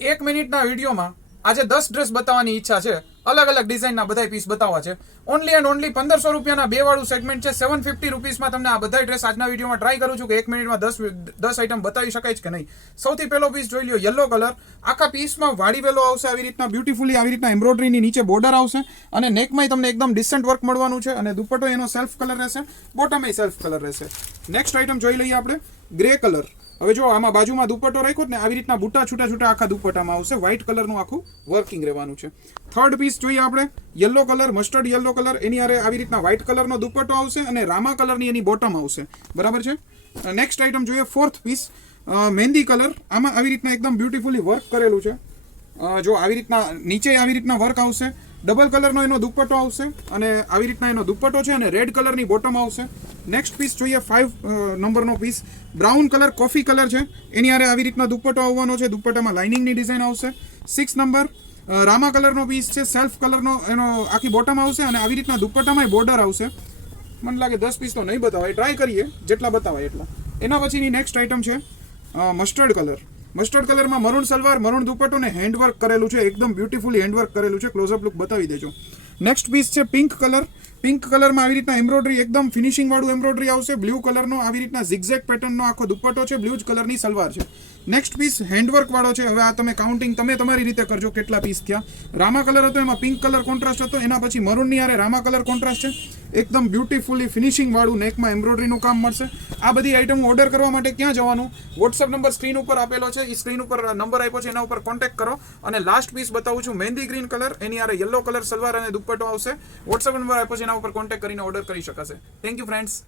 1 મિનિટના વિડીયોમાં આજે 10 ડ્રેસ બતાવવાની ઈચ્છા છે. અલગ અલગ ડિઝાઇનના બધા પીસ બતાવવા છે. ઓનલી એન્ડ ઓનલી 1500 રૂપિયાના બે વાળું સેગમેન્ટ છે. 750 રૂપીસમાં તમને આ બધા ડ્રેસ આજના વિડીયોમાં ટ્રાય કરું છું કે 1 મિનિટમાં 10 આઈટમ બતાવી શકાય છે કે નહીં. સૌથી પહેલો પીસ જોઈ લ્યો, યલો કલર. આખા પીસમાં વાડીવેલો આવશે આવી રીતના બ્યુટીફુલી, આવી રીતના એમ્બ્રોઇડરીની નીચે બોર્ડર આવશે અને નેકમાં તમને એકદમ ડિસન્ટ વર્ક મળવાનું છે અને દુપટ્ટો એનો સેલ્ફ કલર રહેશે, બોટમ એ સેલ્ફ કલર રહેશે. નેક્સ્ટ આઈટમ જોઈ લઈએ આપણે, ગ્રે કલર. હવે જો આમાં બાજુમાં દુપટ્ટો રાખ્યો ને આવી રીતના બુટ્ટા છૂટા છૂટા આખા દુપટ્ટામાં આવશે. વ્હાઇટ કલરનું આખું વર્કિંગ રહેવાનું છે. થર્ડ પીસ જોઈએ આપણે, yellow colour, mustard yellow colour. એની આરે આવી રીતના વ્હાઇટ કલરનો દુપટ્ટો આવશે અને રામા કલરની એની બોટમ આવશે. બરાબર છે. નેક્સ્ટ આઈટમ જોઈએ, ફોર્થ પીસ, મહેંદી કલર. આમાં આવી રીતના એકદમ બ્યુટીફુલી વર્ક કરેલું છે. જો આવી રીતના નીચે આવી રીતના વર્ક આવશે. ડબલ કલરનો એનો દુપટ્ટો આવશે અને આવી રીતના એનો દુપટ્ટો છે અને રેડ કલરની બોટમ આવશે. નેક્સ્ટ પીસ જોઈએ, 5 નંબરનો piece, brown colour, coffee colour છે. એની આરે આવી રીતના દુપટ્ટો આવવાનો છે. દુપટ્ટામાં લાઇનિંગની ડિઝાઇન આવશે. 6 નંબર, રામા કલરનો પીસ છે. સેલ્ફ કલરનો એનો આખી બોટમ આવશે અને આવી રીતના દુપટ્ટામાં બોર્ડર આવશે. મને લાગે 10 પીસ તો નહીં બતાવાય, ટ્રાય કરીએ જેટલા બતાવાય એટલા. એના પછીની નેક્સ્ટ આઈટમ છે મસ્ટર્ડ કલર. મસ્ટર્ડ કલરમાં મરૂન સલવાર, મરૂન દુપટ્ટો ને હેન્ડવર્ક કરેલું છે. એકદમ બ્યુટીફુલી હેન્ડવર્ક કરેલું છે. ક્લોઝઅપ લુક બતાવી દેજો. નેક્સ્ટ પીસ છે પિંક કલર. પિંક કલરમાં આવી રીતના એમ્બ્રોઇડરી, એકદમ ફિનિશિંગ વાળું એમ્બ્રોઇડરી આવશે. બ્લુ કલરનો આવી રીતના ઝિગઝેગ પેટર્નનો આખો દુપટ્ટો છે. બ્લુ કલરની સલવાર છે. નેક્સ્ટ પીસ હેન્ડવર્ક વાળો છે. હવે આ તમે કાઉન્ટિંગ તમે તમારી રીતે કરજો કેટલા પીસ થયા. રામા કલર હતો, એમાં પિંક કલર કોન્ટ્રાસ્ટ હતો. એના પછી મરૂનની આરે રામા કલર કોન્ટ્રાસ્ટ છે. એકદમ બ્યુટીફુલી ફિનિશિંગ વાળું નેકમાં એમ્બ્રોઇડરીનું કામ મળશે. આ બધી આઈટમ ઓર્ડર કરવા માટે ક્યાં જવાનું? વોટ્સઅપ નંબર સ્ક્રીન ઉપર આપેલો છે. એ સ્ક્રીન ઉપર નંબર આપ્યો છે, એના ઉપર કોન્ટેક્ટ કરો. અને લાસ્ટ પીસ બતાવું છું, મહેંદી ગ્રીન કલર. એની આરે યલો કલર સલવાર અને દુપટ્ટો આવશે. વોટ્સઅપ નંબર આપ્યો છે, એના ઉપર કોન્ટેક્ટ કરીને ઓર્ડર કરી શકાશે. Thank you friends.